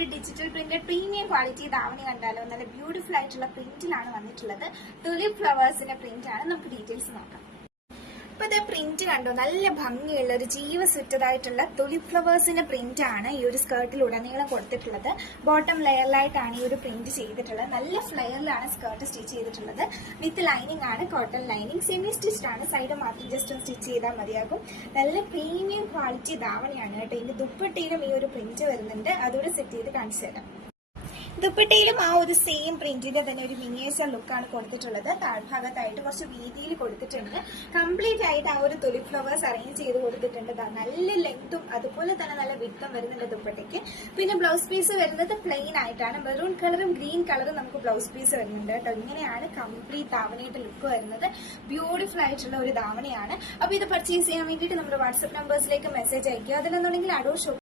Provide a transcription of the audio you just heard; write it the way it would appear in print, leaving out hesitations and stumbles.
ഒരു digital print premium quality davani കണ്ടാലോ. നല്ല ബ്യൂട്ടിഫുൾ ആയിട്ടുള്ള പ്രിന്റിലാണ് വന്നിട്ടുള്ളത്. തുലിപ് ഫ്ലവേഴ്സിന്റെ പ്രിന്റ് ആണ്. നമുക്ക് ഡീറ്റെയിൽസ് നോക്കാം. അപ്പൊ ഇത് പ്രിന്റ് കണ്ടോ, നല്ല ഭംഗിയുള്ള ഒരു ജീവസുറ്റതായിട്ടുള്ള തുലിപ് ഫ്ലവേഴ്സിന്റെ പ്രിന്റ് ആണ് ഈ ഒരു സ്കേർട്ടിൽ ഉടനീളം കൊടുത്തിട്ടുള്ളത്. ബോട്ടം ലെയറിലായിട്ടാണ് ഈ ഒരു പ്രിന്റ് ചെയ്തിട്ടുള്ളത്. നല്ല ഫ്ലെയറിലാണ് സ്കേർട്ട് സ്റ്റിച്ച് ചെയ്തിട്ടുള്ളത്. വിത്ത് ലൈനിങ് ആണ്, കോട്ടൺ ലൈനിങ്. സെമി സ്റ്റിച്ച്ഡ് ആണ്, സൈഡ് മാത്രം ജസ്റ്റ് ഒന്ന് സ്റ്റിച്ച് ചെയ്താൽ മതിയാകും. നല്ല പ്രീമിയം ക്വാളിറ്റി ധാവണിയാണ് കേട്ടോ. ഇതിന്റെ ദുപ്പട്ടയിലും ഈ ഒരു പ്രിന്റ് വരുന്നുണ്ട്. അതോടെ സെറ്റ് ചെയ്ത് കാണിച്ചു തരാം. ദുപ്പട്ടയിലും ആ ഒരു സെയിം പ്രിന്റിന്റെ തന്നെ ഒരു മിനിയേച്ചർ ലുക്കാണ് കൊടുത്തിട്ടുള്ളത്. താഴ്ഭാഗത്തായിട്ട് കുറച്ച് വീതിയിൽ കൊടുത്തിട്ടുണ്ട്. കംപ്ലീറ്റ് ആയിട്ട് ആ ഒരു തുലിപ് ഫ്ലവേഴ്സ് അറേഞ്ച് ചെയ്ത് കൊടുത്തിട്ടുണ്ട്. നല്ല ലെങ്തും അതുപോലെ തന്നെ നല്ല വിഡ്ത്തും വരുന്നുണ്ട് ദുപ്പട്ടയ്ക്ക്. പിന്നെ ബ്ലൗസ് പീസ് വരുന്നത് പ്ലെയിൻ ആയിട്ടാണ്. മെറൂൺ കളറും ഗ്രീൻ കളറും നമുക്ക് ബ്ലൗസ് പീസ് വരുന്നുണ്ട് കേട്ടോ. ഇങ്ങനെയാണ് കംപ്ലീറ്റ് ധാവണിയുടെ ലുക്ക് വരുന്നത്. ബ്യൂട്ടിഫുൾ ആയിട്ടുള്ള ഒരു ധാവണിയാണ്. അപ്പൊ ഇത് പർച്ചേസ് ചെയ്യാൻ വേണ്ടിയിട്ട് നമ്മുടെ വാട്സ്ആപ്പ് നമ്പേഴ്സിലേക്ക് മെസ്സേജ് അയക്കുക. അതിലെന്നുണ്ടെങ്കിൽ അടൂർ ഷോപ്പ്